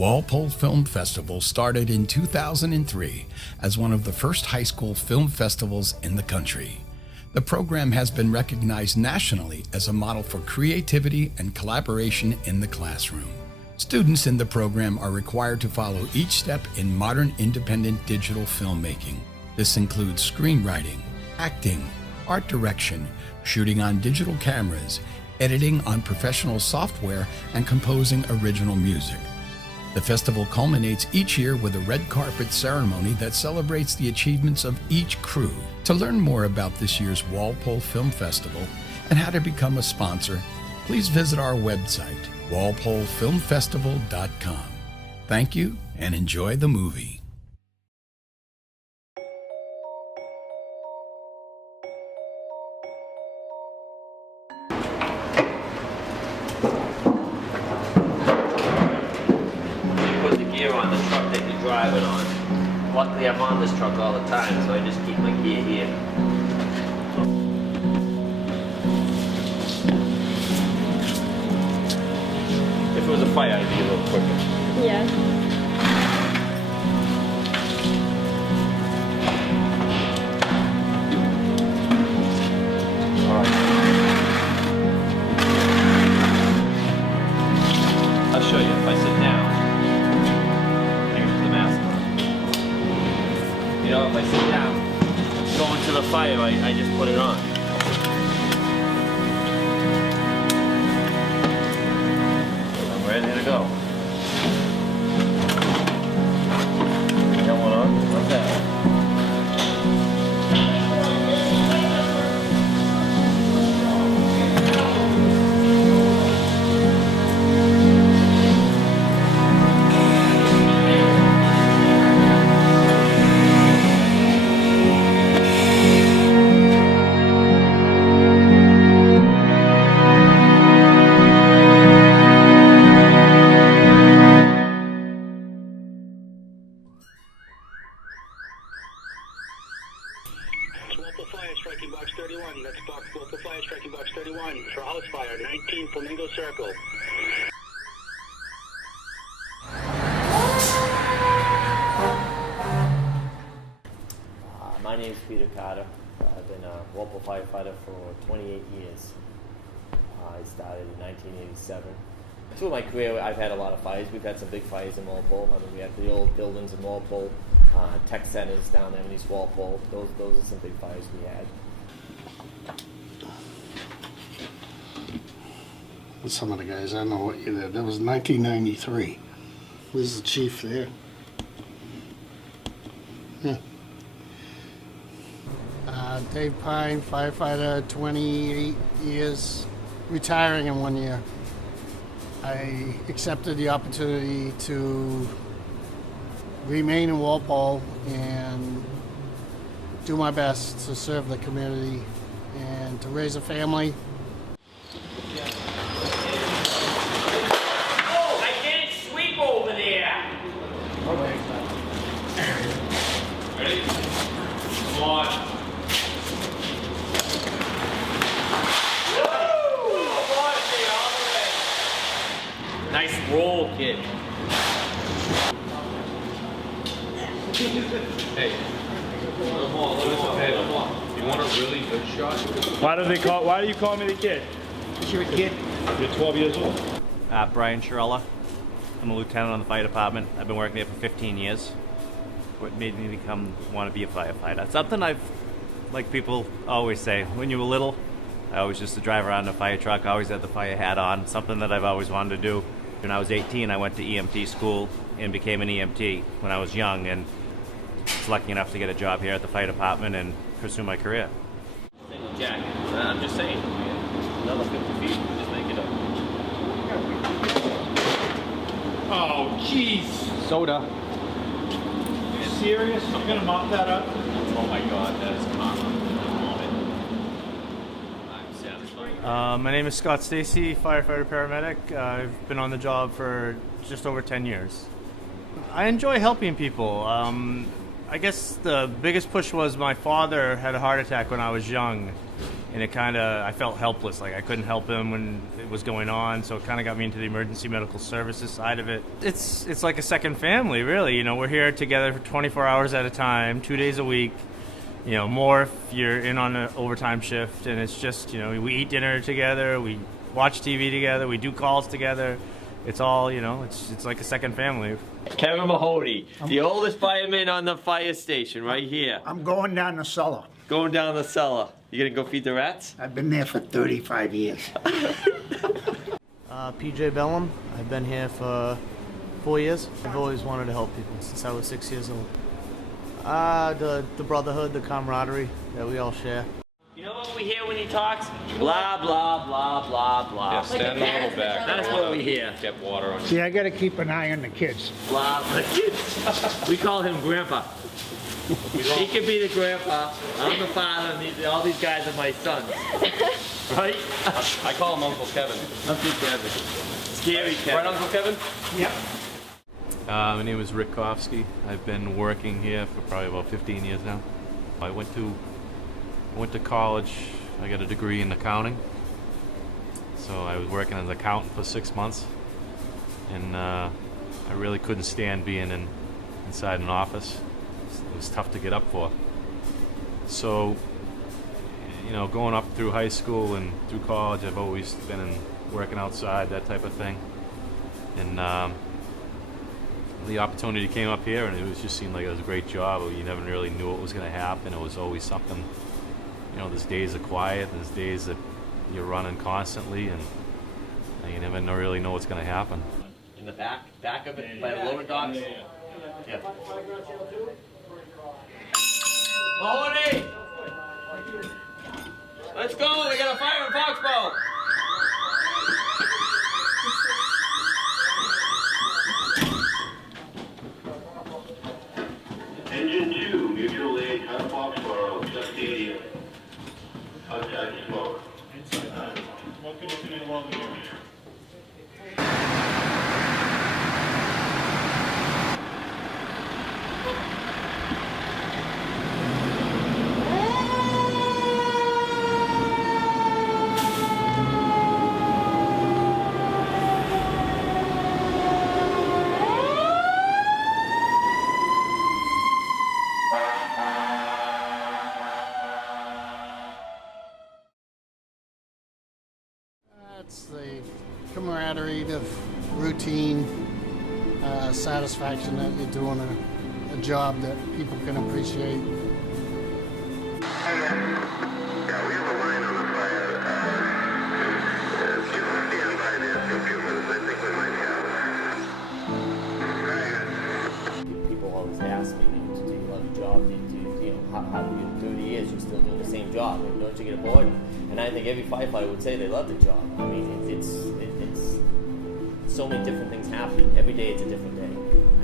Walpole Film Festival started in 2003 as one of the first high school film festivals in the country. The program has been recognized nationally as a model for creativity and collaboration in the classroom. Students in the program are required to follow each step in modern independent digital filmmaking. This includes screenwriting, acting, art direction, shooting on digital cameras, editing on professional software, and composing original music. The festival culminates each year with a red carpet ceremony that celebrates the achievements of each crew. To learn more about this year's Walpole Film Festival and how to become a sponsor, please visit our website, walpolefilmfestival.com. Thank you and enjoy the movie. On the truck that you're driving on. Luckily I'm on this truck all the time, so I just keep my gear here. If it was a fire, I'd be a little quicker. Yeah. I'll show you if I sit down. You know, if I sit down, going to the fire, I just put it on. I'm ready to go. You got one on? What's that? Walpole Fire, striking box 31. That's Walpole Fire, striking box 31 for house fire, 19 Flamingo Circle. My name is Peter Carter. I've been a Walpole firefighter for 28 years. I started in 1987. Through my career, I've had a lot of fires. We've had some big fires in Walpole. I mean, we had the old buildings in Walpole, tech centers down there in East Walpole. Those are some big fires we had. Some of the guys, I don't know what year that was 1993. Who's the chief there? Yeah. Dave Pine, firefighter, 28 years, retiring in 1 year. I accepted the opportunity to remain in Walpole and do my best to serve the community and to raise a family. Oh, I can't sweep over there! Ready? Come on. Nice roll, kid. Hey, little more. You want a really good shot? Why do you call me the kid? You're a kid. You're 12 years old? Brian Shirella. I'm a lieutenant on the fire department. I've been working there for 15 years. What made me want to be a firefighter? Something like people always say, when you were little, I always used to drive around in a fire truck, I always had the fire hat on, something that I've always wanted to do. When I was 18, I went to EMT school and became an EMT when I was young, and was lucky enough to get a job here at the fire department and pursue my career. Single jacket. I'm just saying. Another 50 feet, just make it up. Oh, jeez. Soda. You serious? You're gonna mop that up? Oh my God, that is common. I'm satisfied. My name is Scott Stacy, firefighter paramedic. I've been on the job for just over 10 years. I enjoy helping people. I guess the biggest push was my father had a heart attack when I was young, and I felt helpless, like I couldn't help him when it was going on, so it kind of got me into the emergency medical services side of it. It's like a second family, really. You know, we're here together for 24 hours at a time, 2 days a week, you know, more if you're in on an overtime shift, and it's just, you know, we eat dinner together, we watch TV together, we do calls together. It's all, you know, it's like a second family. Kevin Mahoney, the oldest fireman on the fire station, right here. I'm going down the cellar. Going down the cellar. You gonna go feed the rats? I've been there for 35 years. PJ Bellum. I've been here for 4 years. I've always wanted to help people since I was 6 years old. The brotherhood, the camaraderie that we all share. You know what we hear when he talks? Blah, blah, blah, blah, blah. Yeah, stand a little back. That's what we hear. Get water on you. See, I got to keep an eye on the kids. Blah, blah. We call him Grandpa. He could be the grandpa. I'm the father, and all these guys are my sons. Right? I call him Uncle Kevin. Uncle Kevin. Scary Kevin. Right, Uncle Kevin? Yep. My name is Rick Kofsky. I've been working here for probably about 15 years now. I went to college. I got a degree in accounting. So I was working as an accountant for 6 months, and I really couldn't stand being inside an office. It was tough to get up for. So, you know, going up through high school and through college, I've always been working outside, that type of thing. And the opportunity came up here, and it just seemed like it was a great job. You never really knew what was going to happen. It was always something. You know, there's days of quiet, there's days that you're running constantly, and you never really know what's going to happen. In the back of it, by the lower docks. Yeah. Mahoney! Let's go! We got a fire in Foxbow! Engine 2, mutual aid, out of Foxborough, just stadium. Outside smoke. Smoke continuing along the area. It's the camaraderie, the routine, satisfaction that you're doing a job that people can appreciate. Yeah, we have a line on the fire. If you can stand by there for a few minutes, I think we might have it. People always ask me, do you love your job? You know, how do you do the years? You're still doing the same job. Maybe don't you get bored? And I think every firefighter would say they love the job. I mean, it's so many different things happening. Every day it's a different day.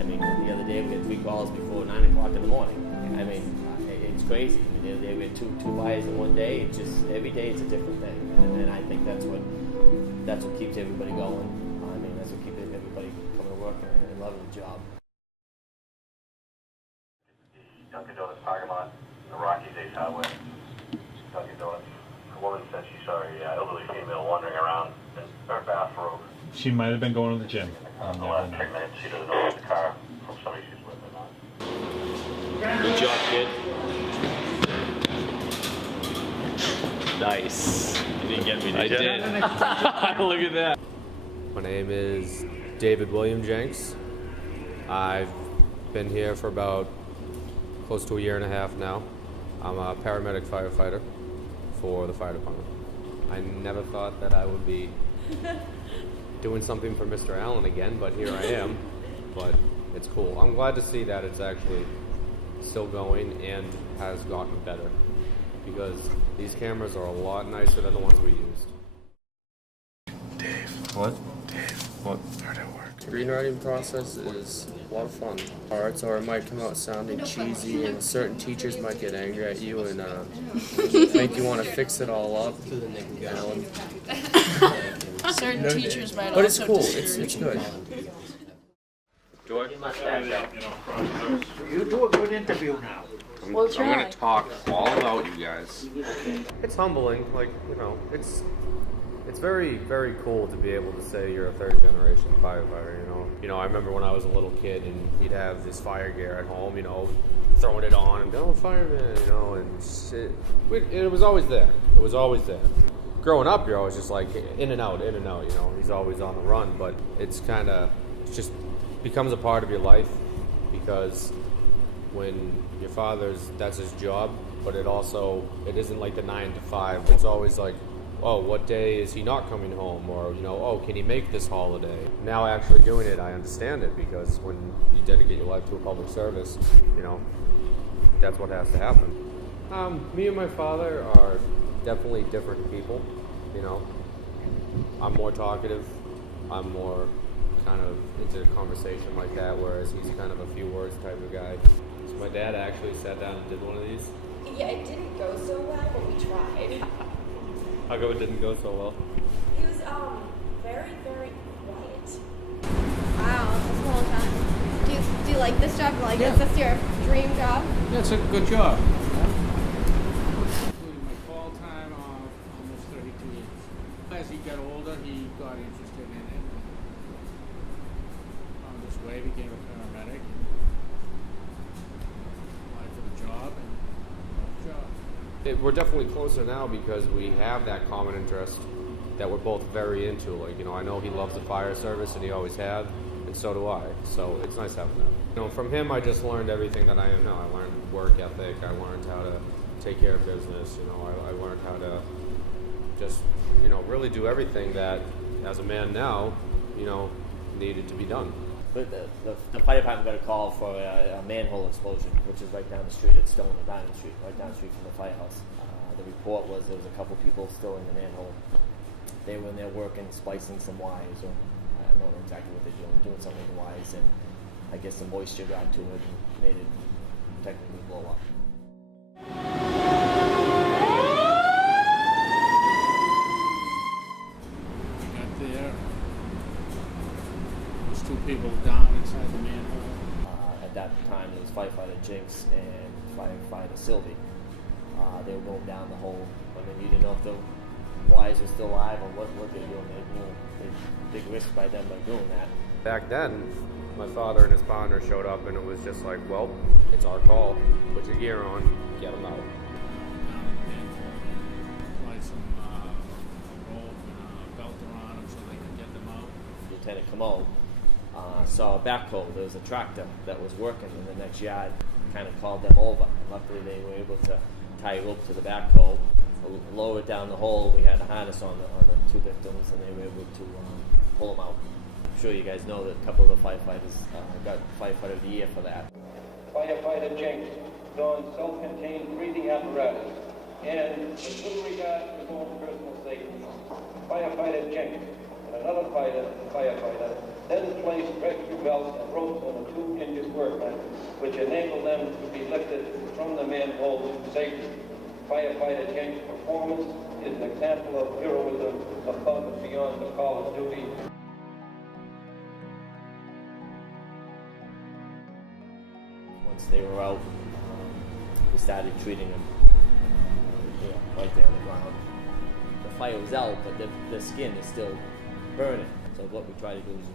I mean, the other day we had 3 calls before 9 o'clock in the morning. I mean, it's crazy. The other day we had two fires in one day. It's just every day it's a different thing, and I think that's what keeps everybody going. I mean, that's what keeps everybody coming to work and loving the job. Dunkin' Donuts parking lot, the Rockies Ace Highway. Dunkin' Donuts. A woman said she saw a elderly female wandering around in her bathrobe. She might have been going to the gym. The last 10 minutes, she doesn't know if the car from somebody she's with or not. Good job, kid. Nice. You didn't get me, did you? I did. Look at that. My name is David William Jenks. I've been here for about close to a year and a half now. I'm a paramedic firefighter for the fire department. I never thought that I would be doing something for Mr. Allen again, but here I am. But it's cool. I'm glad to see that it's actually still going and has gotten better, because these cameras are a lot nicer than the ones we used. What? What? Screenwriting process is a lot of fun. Parts, or it might come out sounding cheesy, and certain teachers might get angry at you and make you want to fix it all up. Certain teachers might But it's also cool. discourage It's you. good. George? You do a good interview now. We'll I'm try. gonna talk all about you guys. It's humbling, like, you know, it's very, very cool to be able to say you're a third generation firefighter, you know. You know, I remember when I was a little kid and he'd have this fire gear at home, you know, throwing it on and going, oh, fireman, you know, and it was always there. It was always there. Growing up, you're always just like in and out, you know. He's always on the run, but it's just becomes a part of your life because when your that's his job, but it isn't like the 9 to 5. It's always like, oh, what day is he not coming home? Or, you know, oh, can he make this holiday? Now actually doing it, I understand it, because when you dedicate your life to a public service, you know, that's what has to happen. Me and my father are definitely different people, you know. I'm more talkative. I'm more kind of into a conversation like that, whereas he's kind of a few words type of guy. So my dad actually sat down and did one of these. Yeah, it didn't go so well, but we tried. How come it didn't go so well? He was very, very quiet. Wow, that's a long time. Do you like this job? Like, Yeah. is this your dream job? Yeah, it's a good job. Including my fall time of almost 32 years. As he got older, he got interested in it. Found his way, became a paramedic. Applied for the job and got the job. We're definitely closer now because we have that common interest that we're both very into. Like, you know, I know he loves the fire service and he always have, and so do I. So it's nice having that. You know, from him I just learned everything that I am now. I learned work ethic, I learned how to take care of business, you know, I learned how to just, you know, really do everything that as a man now, you know, needed to be done. But the fire department got a call for a manhole explosion, which is right down the street at Stone and Diamond Street, right down the street from the firehouse. The report was there was a couple people still in the manhole. They were in there working, splicing some wires, or I don't know exactly what they're doing something with the wires, and I guess the moisture got to it and made it technically blow up. We got there. There's 2 people down inside the manhole. At that time, there was Firefighter Jinx and Firefighter Sylvie. They were going down the hole. I mean, you didn't know if the wires were still alive or what they were doing. They big risk by them by doing that. Back then, my father and his partner showed up and it was just like, well, it's our call. Put your gear on, get them out. Down in the manhole. Applied some rope and a belt around them so they could get them out. Lieutenant Camo saw a backhoe. There was a tractor that was working in the next yard. Kind of called them over. Luckily, they were able to tie a rope to the backhoe, lower it down the hole. We had a harness on the 2 victims, and they were able to pull them out. I'm sure you guys know that a couple of the firefighters got Firefighter of the Year for that. Firefighter Jenks donned self-contained breathing apparatus and with little regard to his own personal safety. Firefighter Jenks and another firefighter then placed rescue belts and ropes on the 2 injured workmen, which enabled them to be lifted from the manhole to safety. Firefighter Jenks' performance is an example of heroism above and beyond the call of duty. Once they were out, we started treating them, right there on the ground. The fire was out, but the skin is still burning. So what we try to do is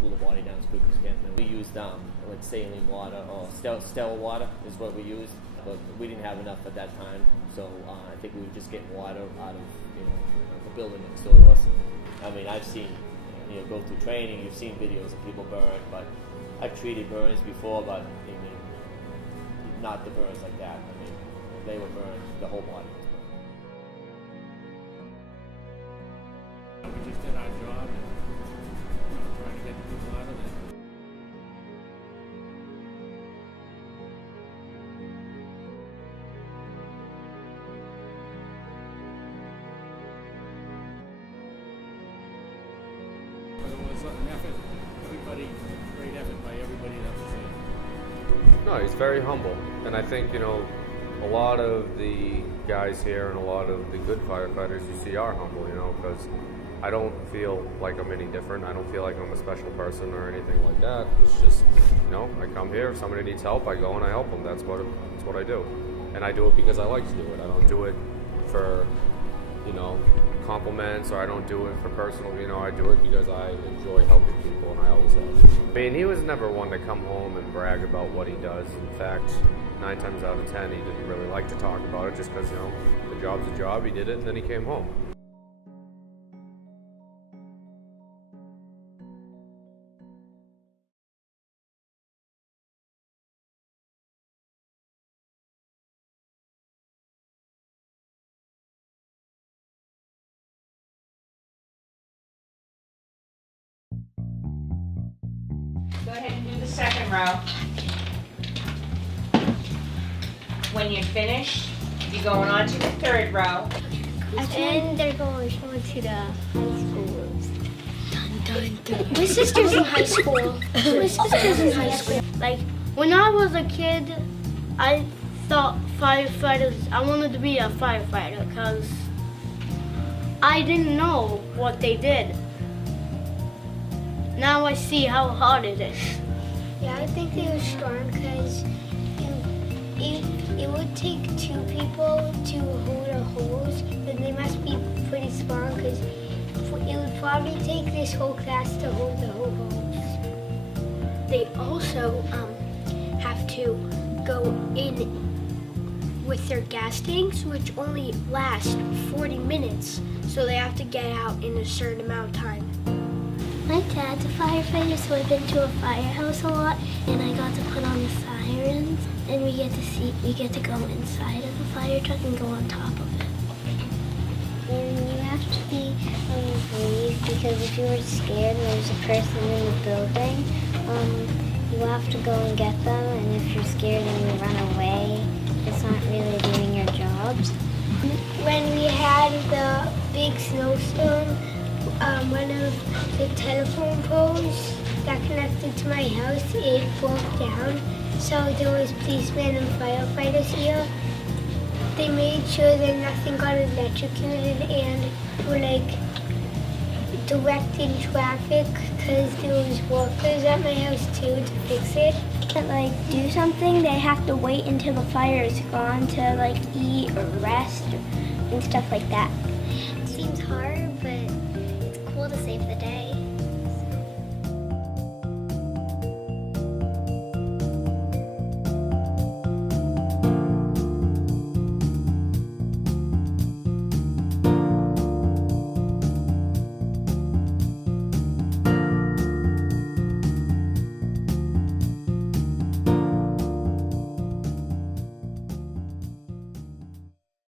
cool the body down as quick as we can. And we used like saline water or still water is what we used, but we didn't have enough at that time. So I think we were just getting water out of the building next door to us. I mean, I've seen go through training. You've seen videos of people burn, but I've treated burns before, but I mean, not the burns like that. I mean, they were burned. The whole body was burned. We just did our job and trying to get the people out of there. But it was an effort, great effort by everybody that was there. No, he's very humble. And I think, a lot of the guys here and a lot of the good firefighters you see are humble, because I don't feel like I'm any different. I don't feel like I'm a special person or anything like that. It's just, you know, I come here. If somebody needs help, I go and I help them. That's what I do, and I do it because I like to do it. I don't do it for, you know, compliments, or I don't do it for personal. You know, I do it because I enjoy helping people, and I always have. I mean, he was never one to come home and brag about what he does. In fact, 9 times out of 10, he didn't really like to talk about it, just because, you know, the job's a job. He did it, and then he came home. Go ahead and do the second row. When you're finished, you're going on to the third row. And they're going to the high schools. My sister's in high school. My sister's in high school. Like, when I was a kid, I thought firefighters, I wanted to be a firefighter because I didn't know what they did. Now I see how hard it is. Yeah, I think they were strong because it would take 2 people to hold a hose, but they must be pretty strong because it would probably take this whole class to hold the whole hose. They also have to go in with their gas tanks, which only last 40 minutes, so they have to get out in a certain amount of time. My dad's a firefighter, so I've been to a firehouse a lot, and I got to put on the sirens, and we get to go inside of the fire truck and go on top of it. And you have to be brave, because if you were scared and there's a person in the building, you have to go and get them, and if you're scared and you run away, it's not really doing your jobs. When we had the big snowstorm, one of the telephone poles that connected to my house, it broke down. So there was policemen and firefighters here. They made sure that nothing got electrocuted and were like directing traffic because there was workers at my house too to fix it. To do something, they have to wait until the fire is gone to eat or rest and stuff like that.